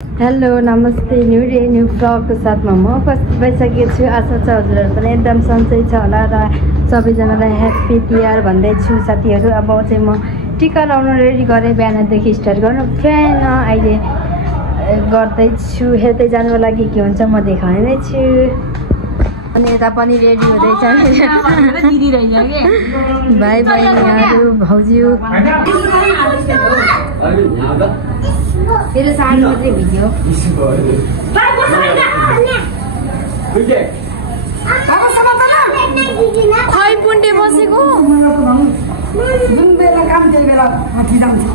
Hello नमस्ते new day new ब्लगको साथमा म उपस्थित भइसकेको छु। आशा छ हजुरहरू पनि एकदम सन्चै छ होला र सबैजनालाई ह्याप्पी तिहार भन्दैछु साथीहरू। अब चाहिँ म टिका लाउनु रेडी गरेँ, बिहानदेखि स्टार्ट गर्नु फेन अहिले गर्दैछु। हेर्दै जानुको लागि के हुन्छ म देखाउने छु। अनि यता पनि रेडी हुँदैछ भाइ बहिनीहरू भाउजू। तेरो साडी मात्रै भिडियो खै पुन्टे बसेको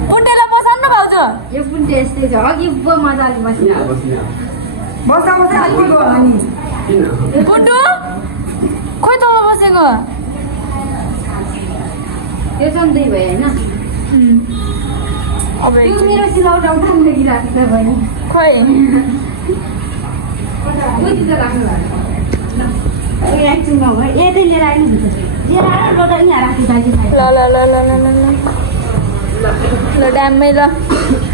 पुन्टेलाई बसाल्नु भाउजू। यो पुन्टे यस्तै छ, अघि मजाले पुन्टु खोइ तल बसेको त्यो सन्दै भयो होइन। अब मेरो सिलाउट आउट लागिरहेको छ बहिनी खोइ ल ड्याम्मै ल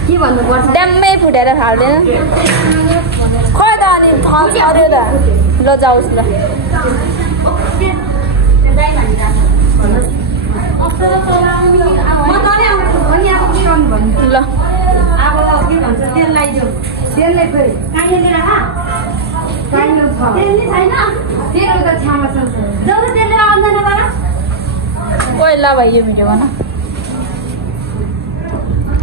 के भन्नुपर्छ ड्याम्मै फुटेर फाल्दैन खोइ त अनि थर्यो त ल जाओस् ल। ल अब के भन्छ तेल लगाइदियो तेलले खोइ काइले राख काइलो छ तेलले छैन तेल त छामा छ जब तेलले आउँदैन बरा ओइ ल भाइ यो भिडियो बना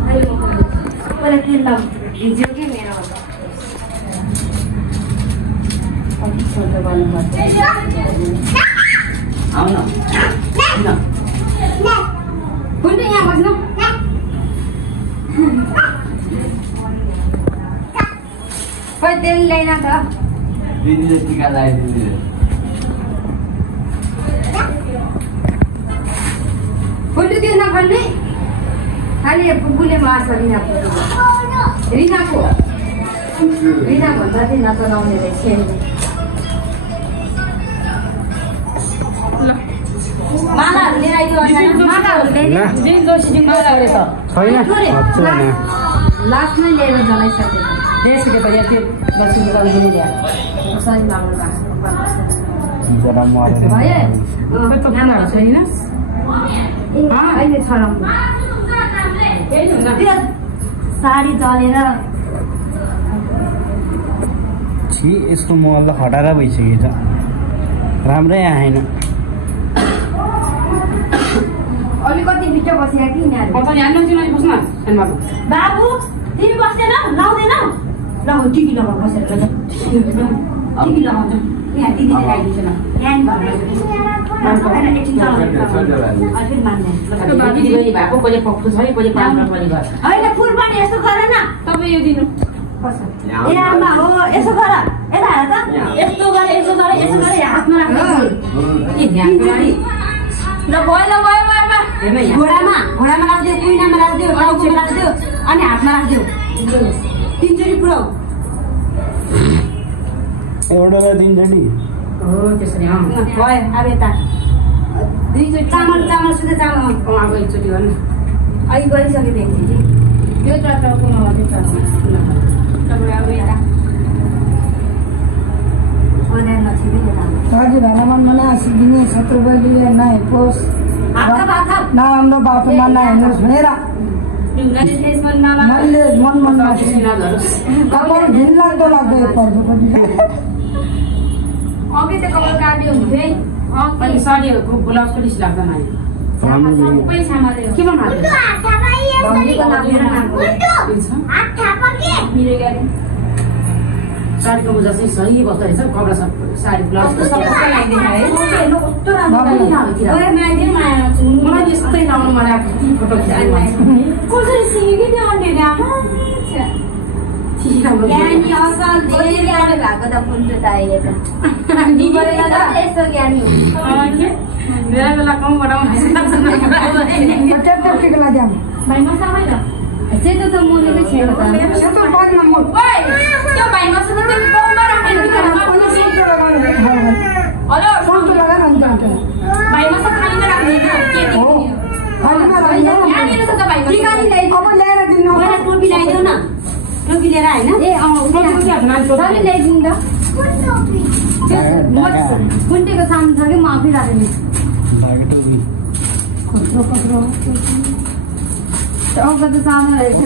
पहिला तेल लाउ भिडियो के मेरो अनि छोटो गर्नुपर्छ आउ न कुन यहाँ बस्नु खोइ तेल ल्याइन त दिदीले टिका लगाइदिनु फुल्टु त्यो नखल्ने खालि बुबुले मार्छ रिनाको रिना भन्दा चाहिँ नचलाउने रहेछ। मालाहरू लिएर आइदियो लास्टमै लिएर जलाइसकेको अहिले छ साडी जलेर यसको महल त खटारा भइसक्यो त राम्रै आएन। अलिकति भित्र बसेर कि बाबु तिमी बस्दैनौ लाउँदैनौ ल टिभी लगाउ बसेर टिभी लगाउँछ यहाँ दिदीले लगाइदिन्छ न होइन फुल पनि यस्तो गर न तपाईँ यो दिनु ए आमा हो यसो गर यता हाल त यस्तो गर यसो गर यसो गर हातमा राख्नु ल भयो घोडामा राख्दियो कुइनामा राख्दियो टाउकोमा राख्दियो अनि हातमा राख्दियो तीनचोटि पुऱ्याउ एउटालाई तीनचोटि हो त्यसरी भयो। अब यता दुईचोटि चामल सुधे चामल अब एकचोटि गर्नु अहिले गरिसकेदेखि त्यो टाउकोमा अब यता ताकि भगवान मना सिद्धिने शत्रुबलीले नआए पोस् नराम्रो बाटोमा नहिँडोस् भनेर मैले मनमा कपाल घिनलाग्दो लाग्दो यो पर्व पनि अघि चाहिँ कपाल काट्यो हुन्थ्यो है अनि साडीहरूको ब्लाउज पनि सिलाउँदैन सबै सामानले के साडीको मुजा चाहिँ सही बस्दो रहेछ कपडा सब साडी ब्लाउज मलाई यस्तै लाउनु मन आएको फोटो बेला कमबाट सेतो त मुलेकै छैन त सेतो पानीमा म त्यो भाइमा सुन त्यो पाउमा राखेर हेलो सन्तो लगा न अन्त भाइमा सब खालीमा राख्ने के हो खालीमा राख्नु यहाँनिर छ त भाइमा टिका नि ल्याइ अब ल्याएर दिनु मलाई टोपी ल्याइदेऊ न टोपी लिएर होइन ए तैँले ल्याइदिनु त कुन्टेको सामान छ कि म आफै राखेँ नि औको त सामान रहेछ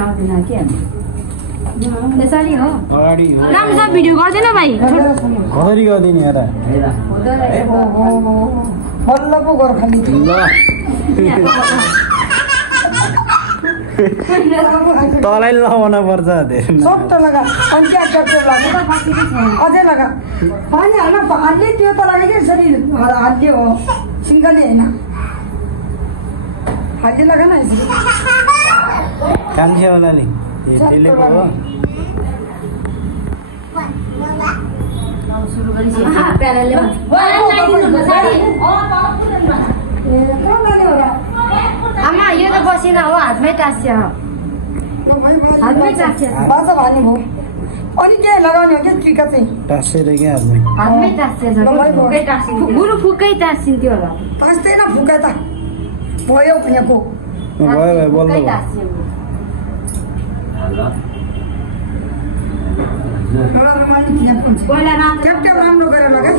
आउँदैन के यसरी हो राम्रोसँग भिडियो गर्दैन भाइ कसरी गरिदिने हेर बल्ल पो गोर्खाली तँलाई लगाउन पर्छ सट्ट लगा अनि क्या ट्र्याक्टर लगा अझै लगा पानी हाल्ने त्यो त लाग्यो कि यसरी हाल्यो हो सिङ्गली होइन हाल्यो लगा न यसरी कान्छे होलाले त्यसले पो हो आमा यो त बसेन हो हातमै टाँस्यो हातमै टाँस्यो बाजा भानी भयो अनि के लगाउने हो क्या टिका चाहिँ टाँसेर क्या हातमै टाँस्यो गुरु फुक्कै टाँसिन्थ्यो होला टाँस्दैन फुका त भयो भनेको भयो बोल्नु क्याप्टन राम्रो गरेर लगा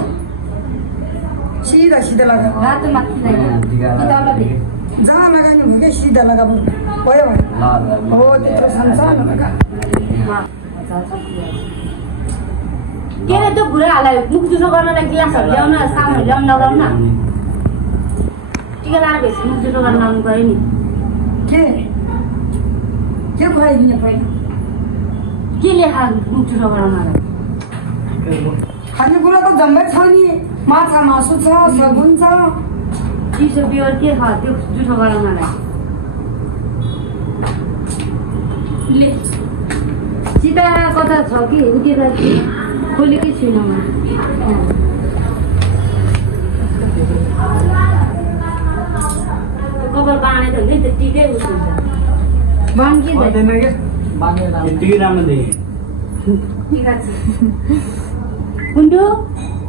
सिधा सिधा लगा रातो माथि जहाँ लगानी भयो क्या सिधा लगा भयो हो त्यत्रो सानो लगा के अरे त्यो बुढाहरूलाई मुख जुठो गर्नलाई गिलासहरू ल्याउन सामानहरू ल्याउन लगाउन न टिका लगाएर भेट्छ मुख जुठो गर्न लाउनु पऱ्यो नि के खुवाइदिने पहिला के लेखा मुख जुठो गराउनलाई खानेकुरा त जम्मै छ नि माछा मासु छ सगुन छ चिसो बियर के छ त्यो जुठो गराउनलाई ले सीता कता छ कि उतिर खोलेकै छुइनँ म कपाल बाँडे त हुन्छ त्यत्तिकै उस हुन्छ बाँकी यत्तिकै राम्रो देखेँ टिका छ कुन्टु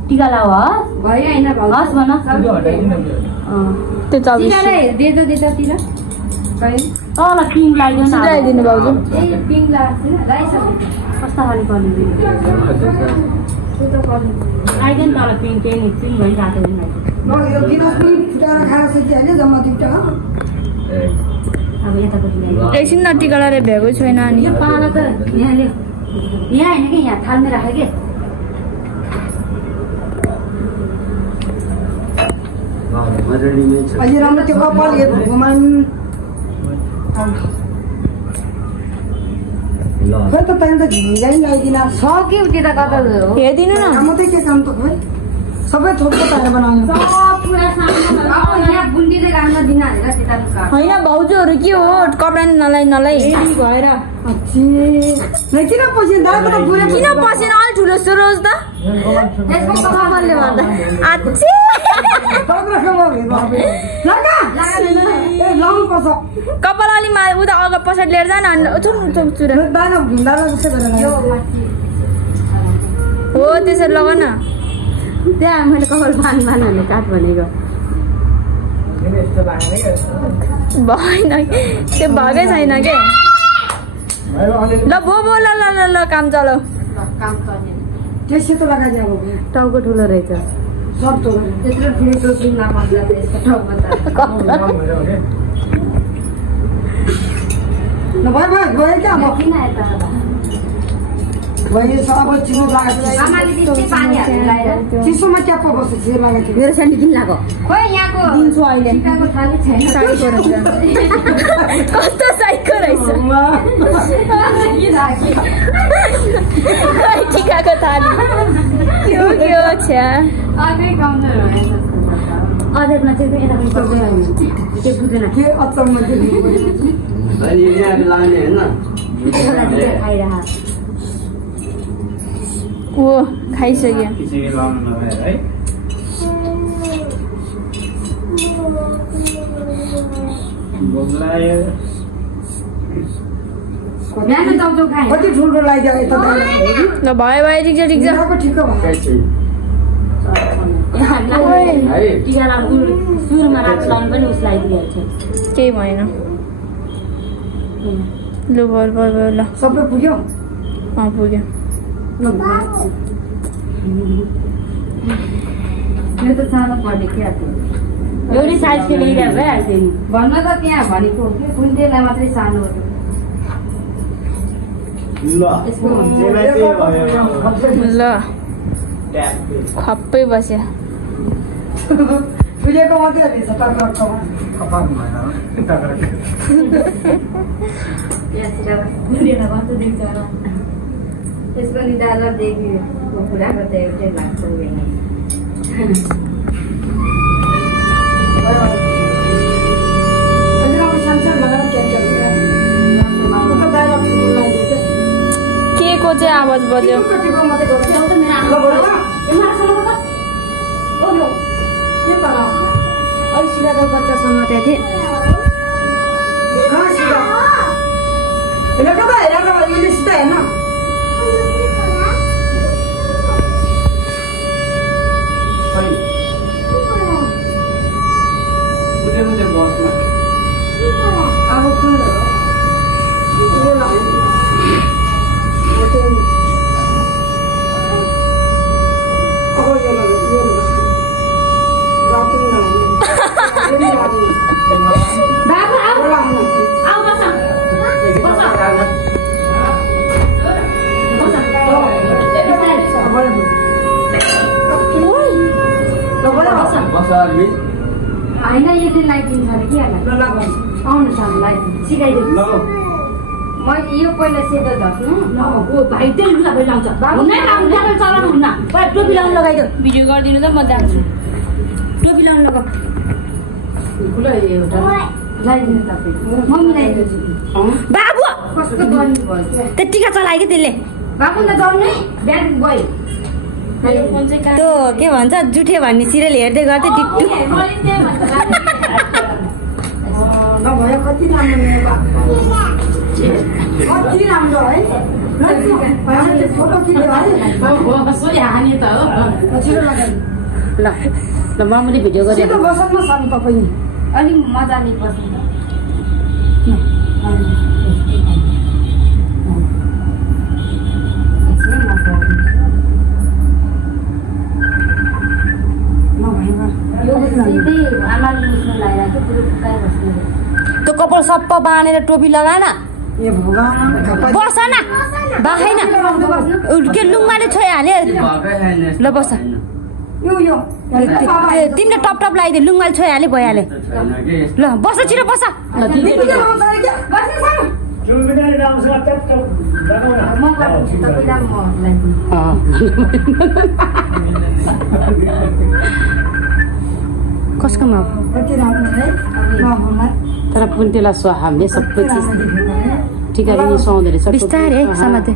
टिका लाऊ हस् भयो होइन हस् भन त्यो चौबिस देतो त्यतातिर तल पिङ लगाइदिनु न सिधाइदिनु भाउजू ए पिङ लगाएको छैन लगाइसक्यो कस्तो खाले पर्ने लगाइदिनु तल पिङ केही नि पिङ भयो रातो पनि यो गिलास पनि फुटाएर खाएर सकिहाल्यो जम्मा दुईवटा अब यतापट्टि ल्याइदिनु एकछिन न टिका लगाएर भ्याएको छैन अनि यो पाला त यहाँ ल्याऊ यहाँ होइन कि यहाँ थाल्ने राखेँ कि अहिले राम्रो त्यो कपाल हेर्नु भगवान् खै त तैँले त झिङ्गा नि लगाइदिन सक्यो उतिर कता हो हेरिदिनु न मात्रै के काम त खोइ सबै थोकको तार बनाउनु यहाँ बुन्डीले राम्रो दिन हालेर त्यता लुका होइन भाउजूहरू के हो कपडा नलाइ भएर किन पछि दाको त पुरै किन पसेन अलि ठुलो सरोज त त्यसको कपालले गर्दा आच्छे लाउनु पर्छ कपाल अलि उता अगाडि पछाडि लिएर जान चुर दाना भुन्दा जस्तो गरेर हो त्यसरी लगा न त्यहाँ मैले कपाल बान्ने काट भनेको भएन त्यो भएकै छैन के ल भो ल ल ल ल काम चलाऊ त्यसै त लगाइदियो अब टाउको ठुलो रहेछ सक्दो त्यत्रो ठुलो टोपी नपर्दा त्यसको टाउको ल भयो गयो क्या म किन यता भयो अब चिसो लागेको आमाले त्यस्तै पानी हालेर लगाएर चिसोमा च्याप्प बस्छ चिसो लागेको थियो मेरो सेन्डी किन लगाएको खोइ यहाँको दिन्छु अहिले टिकाको थाली छैन साइको रहेछ कस्तो साइको रहेछ टिकाको थाली के हो छ्या अझै गाउँदै अझैमा चाहिँ यता पनि सक्दैन त्यो बुझेन के अचम्म थियो खाइरह ओ खाइसक्यो बिहान चाउचाउ खाएँ कति ठुलो लगाइदियो यता ल भयो भयो ठिक छ ठिक भयो टिका लाउनु सुरुमा रातो लाउनु पनि उस लगाइदिइहाल्छ केही भएन लु बोल बोल बोल ल सबै पुग्यो पुग्यो यो त सानो पर्ने क्या एउटै साइजको ल्याइदिएर भइहाल्थ्यो नि भन्न त त्यहाँ भनेको कुन त्यसलाई मात्रै सानो ल खप्पै बस्यो फुलेको मात्रै रहेछ टक्क त्यसको निधार देखिको कुराको त एउटै लाग्छ के को चाहिँ आवाज बज्यो सिकाको बच्चा समातेको थिएँ होइन यति लगाइदिन्छ अरे के आउनुहोस् हामीलाई सिकाइदिनु मैले यो पहिला सेतो धस्नु भाइ त्यही लुगा भाइ लाउँछ चलाउनु हुन्न टोपी लाउनु लगाइदियो भिडियो गरिदिनु त म जान्छु टोपी लाउनु लगा लगाइदिनु तपाईँ म मिलाइदिन्छु बाबु कस्तो गर्नु भयो त्यो टिका चलायो कि त्यसले बाबु त जाउने बिहान गयो त्यो के भन्छ जुठे भन्ने सिरियल हेर्दै गर्थेँ टिट्टु नभए कति राम्रो कति राम्रो है फोटो खिच्यो है ल मामुले भिडियो गरेँ छिटो बस्नु सक्नु तपाईँ अलिक मजाले बस्नु त्यो कपाल सप्प बाँधेर टोपी लगाएन बस न बाखेन के लुङ्गाले छोइहाल्यो ल बस तिमीले टप टप लगाइदियो लुङ्गाले छोइहाल्यो भइहाल्यो ल बस छिटो बस कसको मा कति राम्रो है तर पनि त्यसलाई हामीले सबै चिज टिका पनि सुहाउँदो रहेछ बिस्तारै है समाते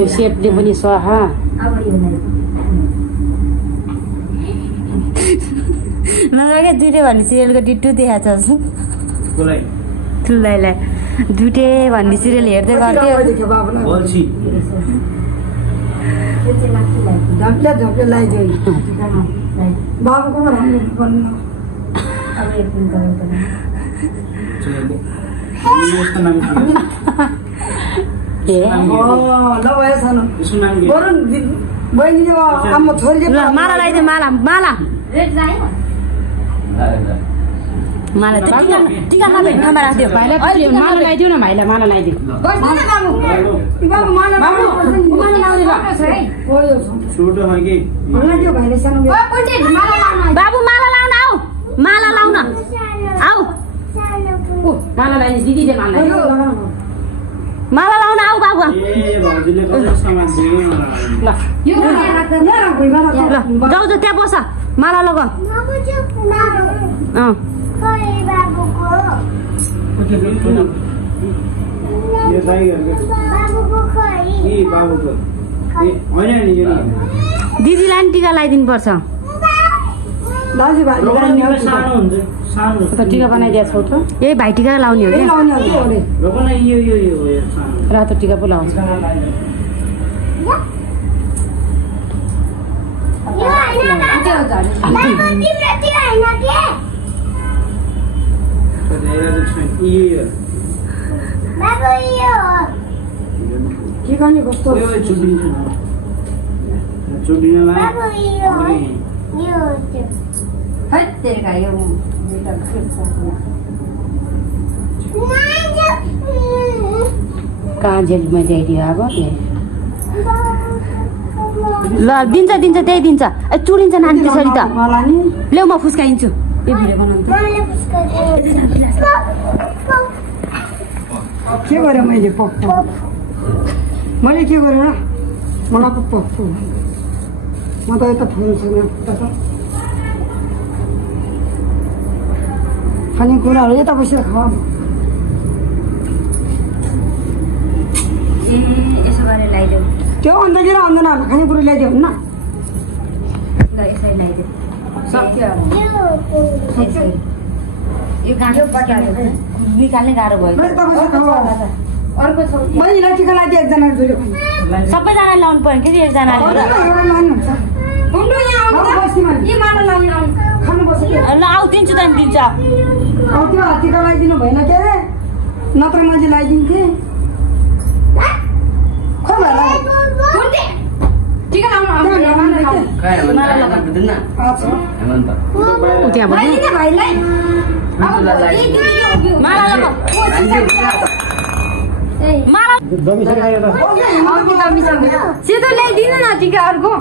यो सेटले पनि सुहा मलाई क्या दुइटै भन्ने सिरियलको डिट्टु देखाएको छ ठुल्लाइलाई दुइटै भन्ने सिरियल हेर्दै गर्थ्यो झप्ले झप्ले लगाइदियो बाबुको राम्रो भन्नु माला लगाइदियो माला माला माला टिका नभए राखिदियो अहिले माला लगाइदियो न भाइलाई माला लगाइदियो बाबु माला लाउन आऊ माला लाउन आऊ माला लगाइदियो दिदीले माला लाउन आऊ बाबु जाऊ जाऊ त्यहाँ बस माला लगा दिदीलाई नि टिका लगाइदिनु पर्छ टिका बनाइदिएको छौ त यही भाइ टिका लाउने हो क्या रातो टिका पो लाउँछ के गर्ने कस्तो कहाँ जेलमा ल्याइदियो अब ल दिन्छ दिन्छ त्यही दिन्छ ए चुडिन्छ नानी त्यसरी त ल्याउ म फुस्काइन्छु यो भिडियो बनाउनु के गरेँ मैले पक मैले के गरेँ र मलाई पक पक म त यता फोनसँग खानेकुराहरू यता बसेर खाऊ यसो गरेर ल्याइदेऊ त्यो अन्धतिर आउँदैन खानेकुरा ल्याइदियो न ल यसरी ल्याइदेऊ सक्यो यो गाँठो निकाल्ने गाह्रो भयो अर्को छ मैले टिका लगाइदिएँ एकजना भिडियो सबैजनाले लाउनु पर्यो कि एकजनाले ल आऊ दिन्छु त दिन्छ अब त्यो टिका लगाइदिनु भएन के अरे नत्र मैले लगाइदिन्थेँ खै सेतो ल्याइदिनु न टिका अर्को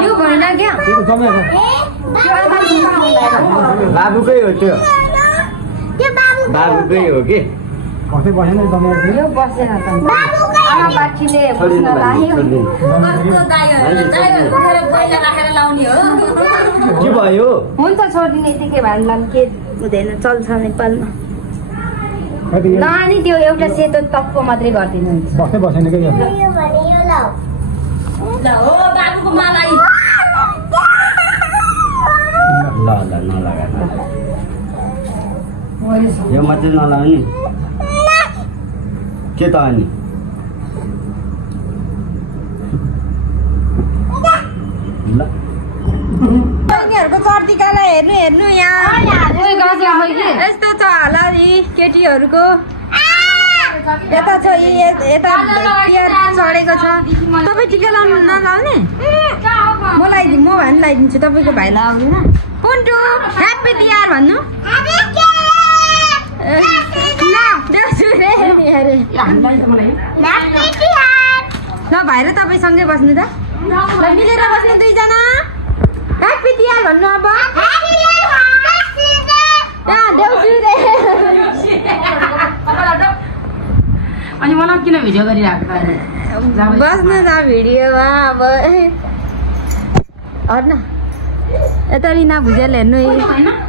यो भएन क्या बाबुकै हो त्यो बाबुकै हो कि यो बसेन त आमा बाठीले बस्न लाग्यो के भयो हुन्छ छोडिदिने यतिकै भान्लाम के हुँदैन चल्छ नेपालमा नानी त्यो एउटा सेतो टक्को मात्रै गरिदिनुहुन्छ बसेन के ल नलगा यो मात्रै नलाउने के त अनि ल बहिनीहरूको चर्तिकालाई हेर्नु यहाँ यस्तो छ होला नि केटीहरूको यता छ यता चढेको छ तपाईँ टिका लाउनु नलाउने म भए लगाइदिन्छु तपाईँको भाइलाई आउँदैन कुन्टु ह्याप्पी तिहार भन्नु ल भाइ र तपाईँसँगै बस्नु त ल मिलेर बस्नु दुईजना ह्याप्पी तिहार भन्नु अब अनि मलाई किन भिडियो गरिरहेको बस्नु त भिडियोमा अब हर्न यता रिना भुजेल हेर्नु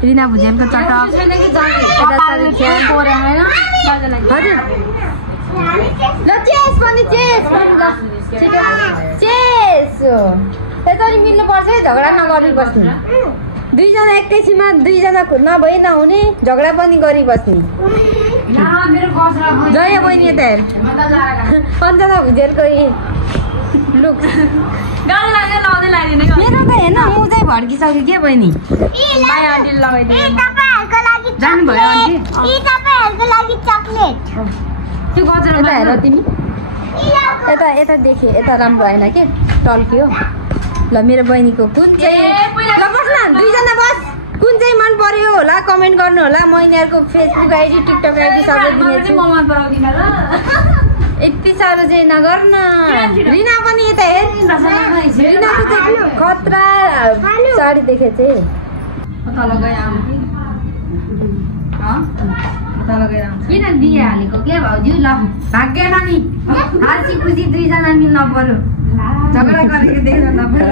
रिना भुजेलको चटक हजुर ल चेस पनि चेस यसरी मिल्नुपर्छ है झगडा नगरी बस्नु दुईजना एकैछिनमा दुईजना नभई नहुने झगडा पनि गरिबस्ने जय बहिनी यता हेर पञ्चना भुजेलको लुक मेरो त हेर्न म चाहिँ भड्किसक्यो के बहिनी जानुभयो त्यो गजर हेर तिमी यता यता देखेँ यता राम्रो आएन के टल्कियो ल मेरो बहिनीको कुन चाहिँ ल बस न दुईजना बस कुन चाहिँ मन पर्यो होला कमेन्ट गर्नु होला म यिनीहरूको फेसबुक आइडी टिकटक आइडी सबै दिनेछु यति साह्रो चाहिँ नगर न रिना पनि यता हेर रिनाको चाहिँ खतरा साडी देखे चाहिँ किन दिइहालेको के भाउजू ल भाग्यमा नि हाँसी खुसी दुईजना मिल्न पर्यो झगडा गरेको देख्न नपर्यो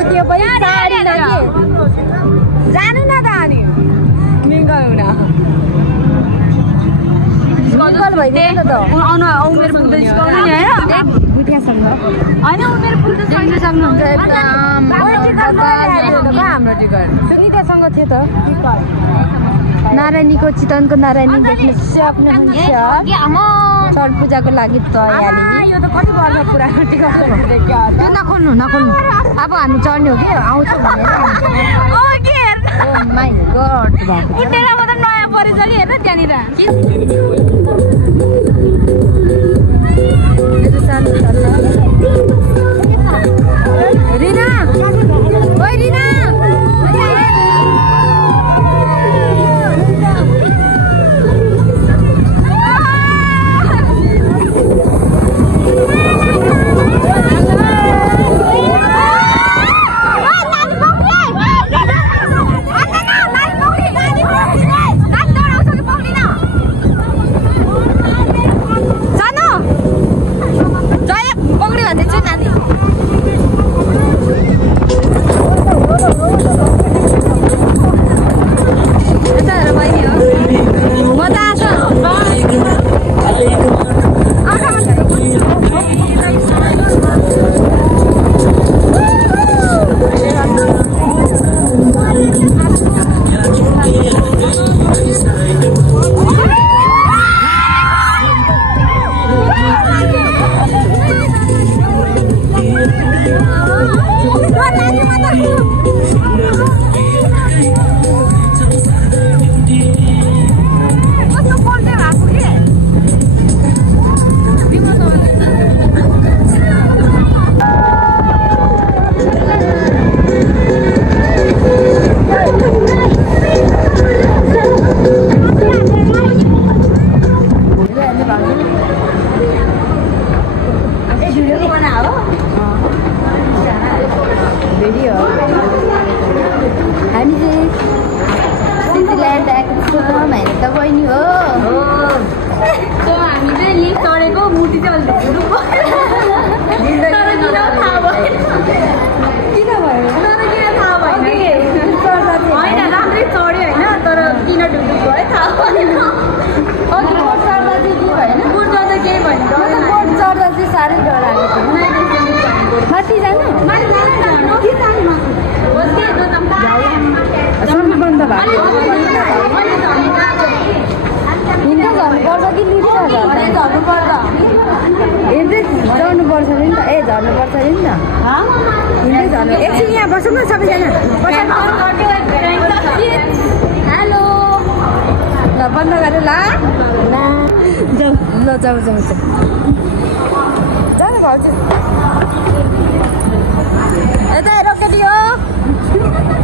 भएको त्यो पनि साडी न के जानु न त अनि मिङ्गल हुन मिङ्गल भइदियो नि त उमेर पुग्दै सिकाउनु नि होइन बुटियासँग होइन उमेर पुग्दै सिकाउनु सक्नुहुन्छ एकदम हाम्रो टिकट सुनितासँग थियो त नारायणीको चितवनको नारायणी देख्न सक्नुहुन्छ छठ पूजाको लागि तयारी यो त कति वर्ष पुरानो टिकट त्यो नखोल्नु अब हामी चढ्ने हो कि आउँछौँ भनेर माइ गड उठेर मात्र नयाँ परिचय हेर्न त्यहाँनिर रिना ओइ रिना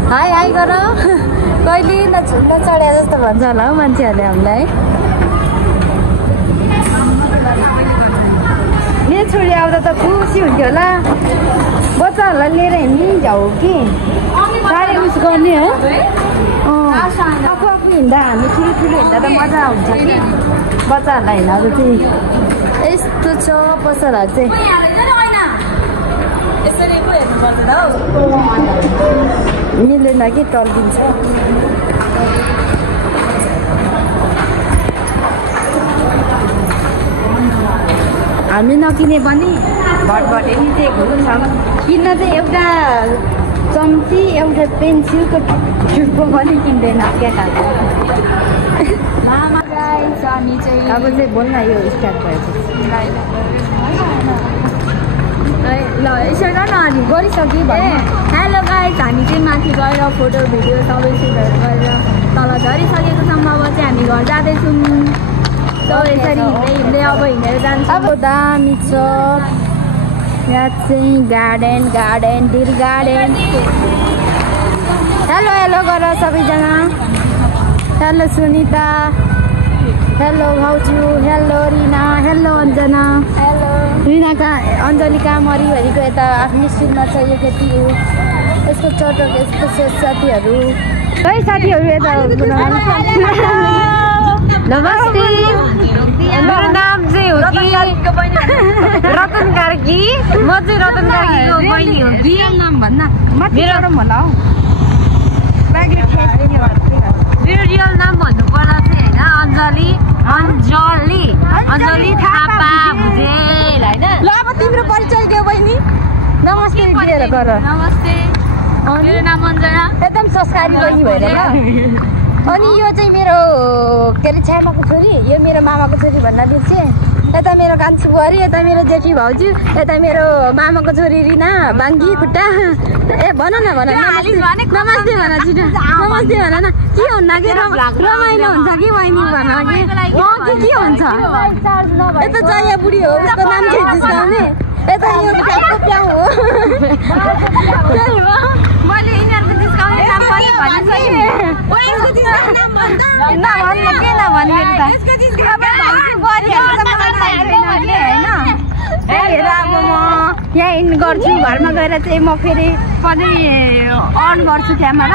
हाई गर कहिले नचढ्या जस्तो भन्छ होला हौ मान्छेहरूले हामीलाई मेरो छोरी आउँदा त खुसी हुन्थ्यो होला बच्चाहरूलाई लिएर हिँड्ने जाऊ कि साह्रै उस गर्ने हो आफू हिँड्दा हामी ठुलो हिँड्दा त मजा हुन्छ कि बच्चाहरूलाई हिँड्दा चाहिँ यस्तो छ पसलहरू चाहिँ मिलेन कि टल्किन्छ हामी नकिने पनि भटभटेनी चाहिँ घुम्छौँ किन्न चाहिँ एउटा चम्ची एउटा पेन्सिलको टुप्पो पनि किन्दैन क्या खाएको हामी चाहिँ अब चाहिँ बोल्न यो स्टार्ट भएपछि ल यसो न अनि गरिसक्यो भने हेलो गाइस हामी चाहिँ माथि गएर फोटो भिडियो सबै सुटहरू गरेर तल झरिसकेको छौँ अब चाहिँ हामी घर जाँदैछौँ यसरी हिँड्दै अब हिँडेर जान्छ अब दामी छ यहाँ चाहिँ गार्डन डिल गार्डन हेलो हेलो गर सबैजना हेलो सुनिता हेलो भाउजू hello Rina hello Anjana hello Rina कहाँ अञ्जली कहाँ मरिभरिको यता आफ्नै स्कुलमा छ यो केटी हो यसको चटक यस्तो साथीहरू है साथीहरू यता नमस्ते मेरो नाम चाहिँ हो कि रतन कार्की म चाहिँ रतन कार्कीको बहिनी हो कि नाम भन्न मेरो भन मेरो रियल नाम भन्नु पर्दा चाहिँ होइन अञ्जली थापा भुजेल होइन ल अब तिम्रो परिचय देऊ बहिनी नमस्ते दिएर गर नमस्ते मेरो नाम अञ्जना एकदम संस्कारी बहिनी भएर अनि यो चाहिँ मेरो के अरे छ्यामाको छोरी यो मेरो मामाको छोरी भन्न बिर्सेँ यता मेरो कान्छी बुहारी यता मेरो जेठी भाउजू यता मेरो मामाको छोरी रिना बाङ्गी खुट्टा ए भन न नमस्ते भन छिटो नमस्ते भन न के हुन्न कि रमाइलो हुन्छ कि बहिनी भन कि के हुन्छ यता जया बुढी हो उसको नाम चाहिँ जिस्काउने यता यो प्याउ हो मैले यिनीहरूको जिस्काउने नाम पनि भनिसकेँ यहाँ इन गर्छु घरमा गएर चाहिँ म फेरि पनि अर्न गर्छु त्यहाँबाट